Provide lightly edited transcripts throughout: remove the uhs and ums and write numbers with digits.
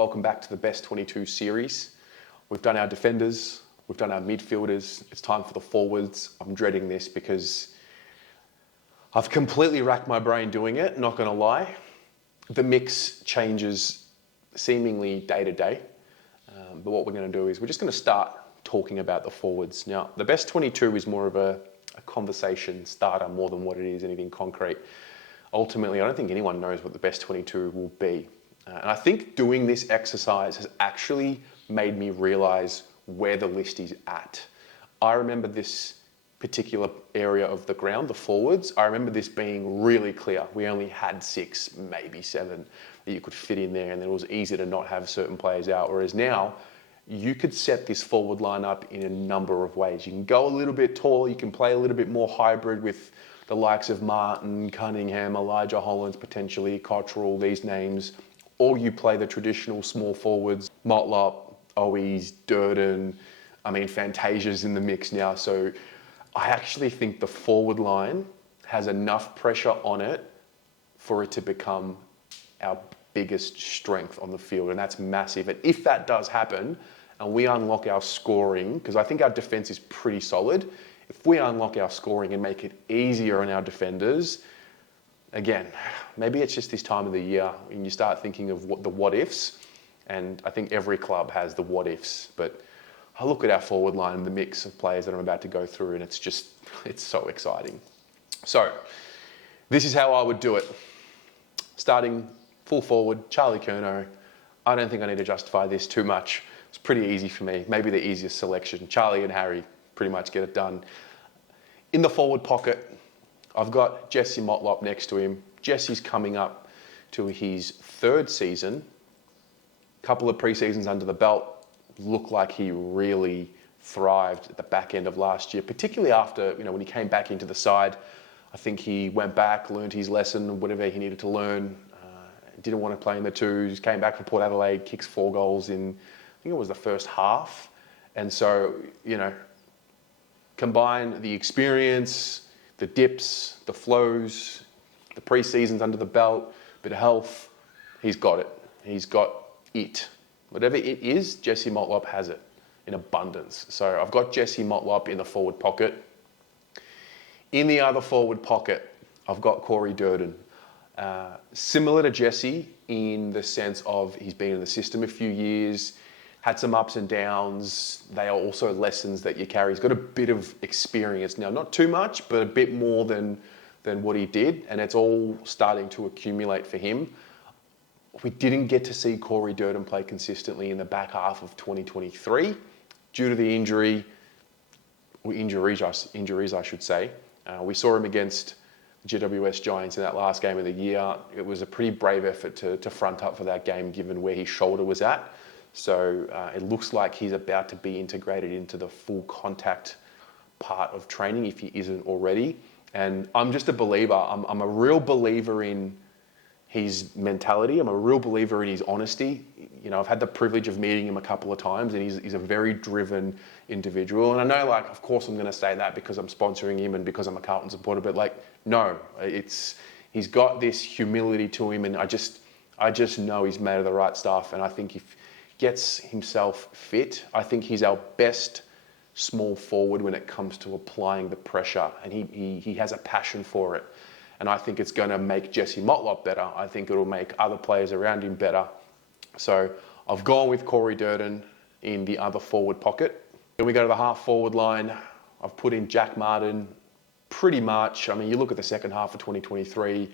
Welcome back to the Best 22 series. We've done our defenders, we've done our midfielders. It's time for the forwards. I'm dreading this because I've completely racked my brain doing it, not going to lie. The mix changes seemingly day to day. But what we're going to do is we're just going to start talking about the forwards. Now, the Best 22 is more of a conversation starter more than what it is anything concrete. Ultimately, I don't think anyone knows what the Best 22 will be. And I think doing this exercise has actually made me realise where the list is at. I remember this particular area of the ground, the forwards, I remember this being really clear. We only had 6, maybe 7 that you could fit in there, and then it was easy to not have certain players out. Whereas now, you could set this forward line up in a number of ways. You can go a little bit taller, you can play a little bit more hybrid with the likes of Martin, Cunningham, Elijah Hollands, potentially, Cottrell, these names. Or you play the traditional small forwards, Motlop, Owies, Durden, Fantasia's in the mix now. So I actually think the forward line has enough pressure on it for it to become our biggest strength on the field, and that's massive. And if that does happen, and we unlock our scoring, because I think our defence is pretty solid, if we unlock our scoring and make it easier on our defenders, again, maybe it's just this time of the year when you start thinking of the what ifs, and I think every club has the what ifs, but I look at our forward line and the mix of players that I'm about to go through, and it's so exciting. So this is how I would do it. Starting full forward, Charlie Curnow. I don't think I need to justify this too much. It's pretty easy for me. Maybe the easiest selection. Charlie and Harry pretty much get it done. In the forward pocket, I've got Jesse Motlop next to him. Jesse's coming up to his 3rd season. Couple of pre-seasons under the belt. Looked like he really thrived at the back end of last year, particularly after, when he came back into the side. I think he went back, learned his lesson, whatever he needed to learn. Didn't want to play in the twos, came back from Port Adelaide, kicks 4 goals in, I think it was the first half. And so, combine the experience, the dips, the flows, the pre-seasons under the belt, bit of health, he's got it. He's got it. Whatever it is, Jesse Motlop has it in abundance. So I've got Jesse Motlop in the forward pocket. In the other forward pocket, I've got Corey Durden. Similar to Jesse in the sense of he's been in the system a few years, had some ups and downs. They are also lessons that you carry. He's got a bit of experience now, not too much, but a bit more than what he did, and it's all starting to accumulate for him. We didn't get to see Corey Durden play consistently in the back half of 2023 due to the injuries, I should say. We saw him against GWS Giants in that last game of the year. It was a pretty brave effort to front up for that game given where his shoulder was at. So it looks like he's about to be integrated into the full contact part of training if he isn't already. And I'm just a believer. I'm a real believer in his mentality. I'm a real believer in his honesty. I've had the privilege of meeting him a couple of times, and he's a very driven individual. And I know, of course I'm going to say that because I'm sponsoring him and because I'm a Carlton supporter, but no, he's got this humility to him, and I just know he's made of the right stuff. And I think if he gets himself fit, I think he's our best small forward when it comes to applying the pressure, and he has a passion for it. And I think it's going to make Jesse Motlop better. I think it'll make other players around him better. So I've gone with Corey Durden in the other forward pocket. Then we go to the half forward line. I've put in Jack Martin pretty much. You look at the second half of 2023,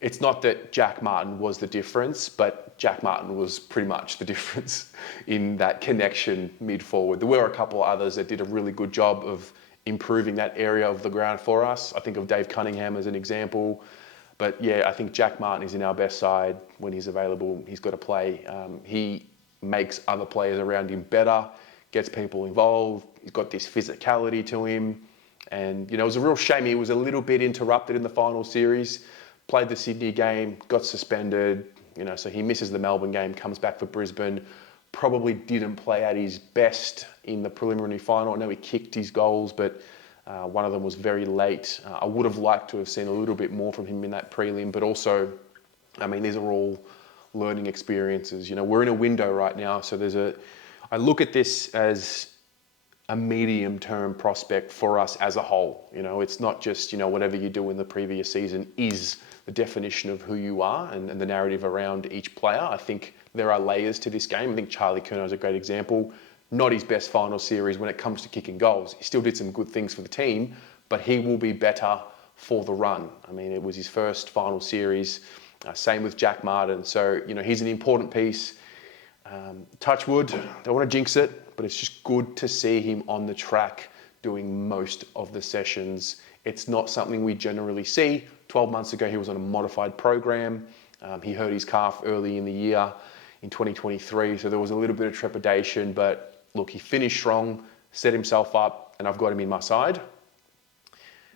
it's not that Jack Martin was the difference, but Jack Martin was pretty much the difference in that connection mid-forward. There were a couple of others that did a really good job of improving that area of the ground for us. I think of Dave Cunningham as an example. But yeah, I think Jack Martin is in our best side when he's available. He's got to play. He makes other players around him better, gets people involved. He's got this physicality to him. And, it was a real shame. He was a little bit interrupted in the final series, played the Sydney game, got suspended, so he misses the Melbourne game, comes back for Brisbane. Probably didn't play at his best in the preliminary final. I know he kicked his goals, but one of them was very late. I would have liked to have seen a little bit more from him in that prelim, but also, these are all learning experiences. We're in a window right now, so I look at this as a medium-term prospect for us as a whole. It's not just, whatever you do in the previous season is the definition of who you are and the narrative around each player. I think there are layers to this game. I think Charlie Curnow is a great example. Not his best final series when it comes to kicking goals. He still did some good things for the team, but he will be better for the run. I mean, it was his first final series. Same with Jack Martin. So, he's an important piece. Touch wood, don't want to jinx it, but it's just good to see him on the track doing most of the sessions. It's not something we generally see. 12 months ago, he was on a modified program. He hurt his calf early in the year in 2023, so there was a little bit of trepidation, but look, he finished strong, set himself up, and I've got him in my side.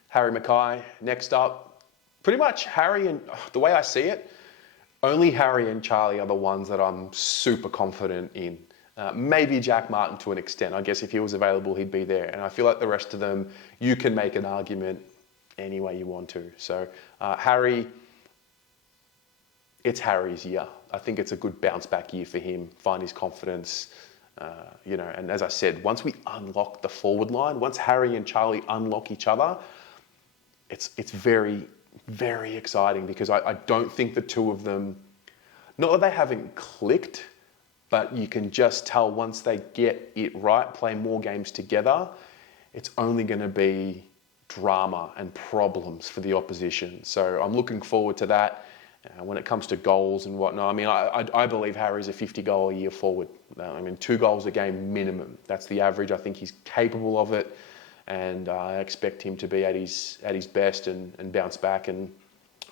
Harry McKay, next up. Pretty much Harry, and the way I see it, only Harry and Charlie are the ones that I'm super confident in. Maybe Jack Martin to an extent. I guess if he was available, he'd be there. And I feel like the rest of them, you can make an argument any way you want to. So Harry, it's Harry's year. I think it's a good bounce back year for him, find his confidence. And as I said, once we unlock the forward line, once Harry and Charlie unlock each other, it's very, very exciting because I don't think the two of them, not that they haven't clicked, but you can just tell once they get it right, play more games together, it's only going to be drama and problems for the opposition. So I'm looking forward to that. When it comes to goals and whatnot, I mean, I believe Harry's a 50-goal-a-year forward. 2 goals a game minimum. That's the average. I think he's capable of it, and I expect him to be at his best and bounce back. And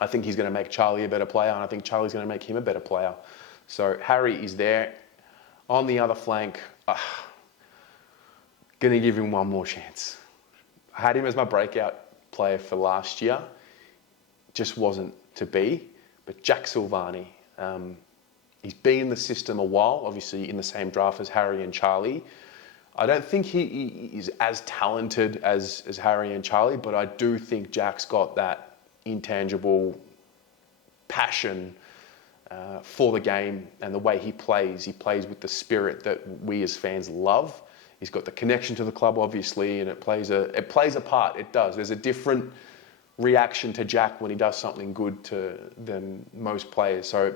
I think he's going to make Charlie a better player, and I think Charlie's going to make him a better player. So Harry is there. On the other flank, going to give him one more chance. I had him as my breakout player for last year. Just wasn't to be. But Jack Sylvani, he's been in the system a while, obviously in the same draft as Harry and Charlie. I don't think he is as talented as Harry and Charlie, but I do think Jack's got that intangible passion for the game and the way he plays. He plays with the spirit that we as fans love. He's got the connection to the club, obviously, and it plays a part. It does. There's a different reaction to Jack when he does something good than most players. So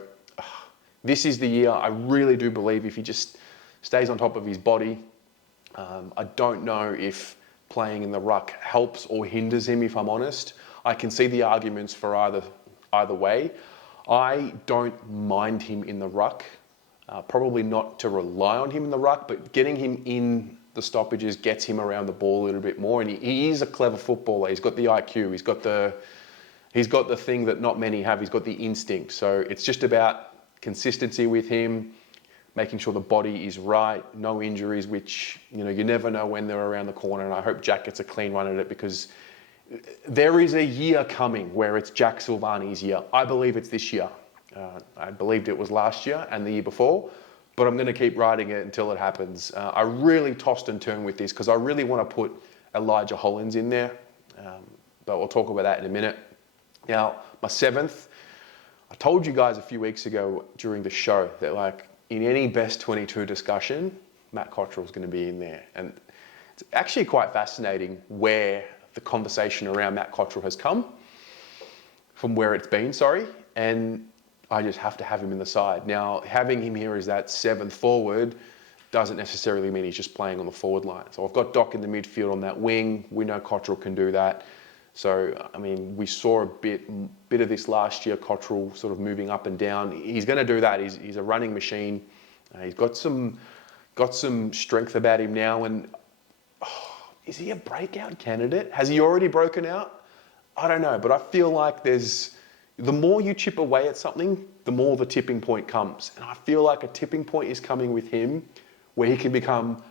this is the year. I really do believe if he just stays on top of his body. I don't know if playing in the ruck helps or hinders him, if I'm honest. I can see the arguments for either way. I don't mind him in the ruck. Probably not to rely on him in the ruck, but getting him in the stoppages gets him around the ball a little bit more. And he is a clever footballer. He's got the IQ. He's got the thing that not many have. He's got the instinct. So it's just about consistency with him, making sure the body is right, no injuries, which, you never know when they're around the corner. And I hope Jack gets a clean run at it because there is a year coming where it's Jack Sylvani's year. I believe it's this year. I believed it was last year and the year before, but I'm going to keep riding it until it happens. I really tossed and turned with this because I really want to put Elijah Hollins in there, but we'll talk about that in a minute. Now, my 7th, I told you guys a few weeks ago during the show that in any best 22 discussion, Matt Cottrell's going to be in there. And it's actually quite fascinating where the conversation around Matt Cottrell has come, from where it's been, and I just have to have him in the side. Now, having him here as that 7th forward doesn't necessarily mean he's just playing on the forward line. So I've got Doc in the midfield on that wing. We know Cottrell can do that. So, I mean, we saw a bit of this last year, Cottrell sort of moving up and down. He's going to do that. He's a running machine. He's got some strength about him now. And is he a breakout candidate? Has he already broken out? I don't know, but I feel like the more you chip away at something, the more the tipping point comes. And I feel like a tipping point is coming with him where he can become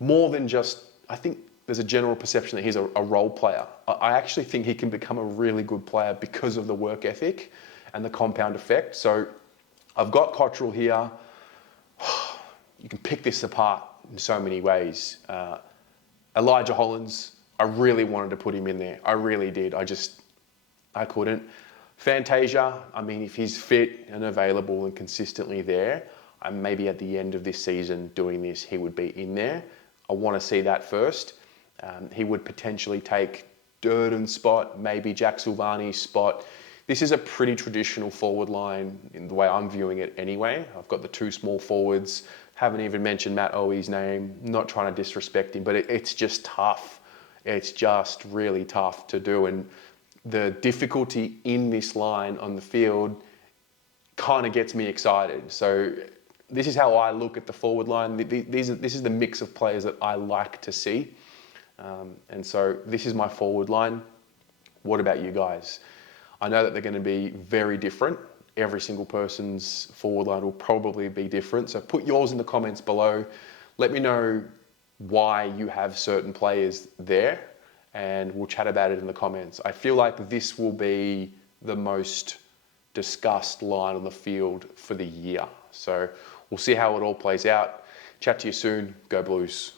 more than just, I think there's a general perception that he's a role player. I actually think he can become a really good player because of the work ethic and the compound effect. So I've got Cottrell here. You can pick this apart in so many ways. Elijah Hollins, I really wanted to put him in there. I really did. I couldn't. Fantasia, I mean, if he's fit and available and consistently there, maybe at the end of this season doing this, he would be in there. I want to see that first. He would potentially take Durden's spot, maybe Jack Sylvani's spot. This is a pretty traditional forward line in the way I'm viewing it anyway. I've got the two small forwards, haven't even mentioned Matt Owi's name, not trying to disrespect him, but it's just tough. It's just really tough to do. And the difficulty in this line on the field kind of gets me excited. So this is how I look at the forward line. This is the mix of players that I like to see. And so this is my forward line. What about you guys? I know that they're going to be very different. Every single person's forward line will probably be different. So put yours in the comments below. Let me know why you have certain players there, and we'll chat about it in the comments. I feel like this will be the most discussed line on the field for the year. So we'll see how it all plays out. Chat to you soon. Go Blues.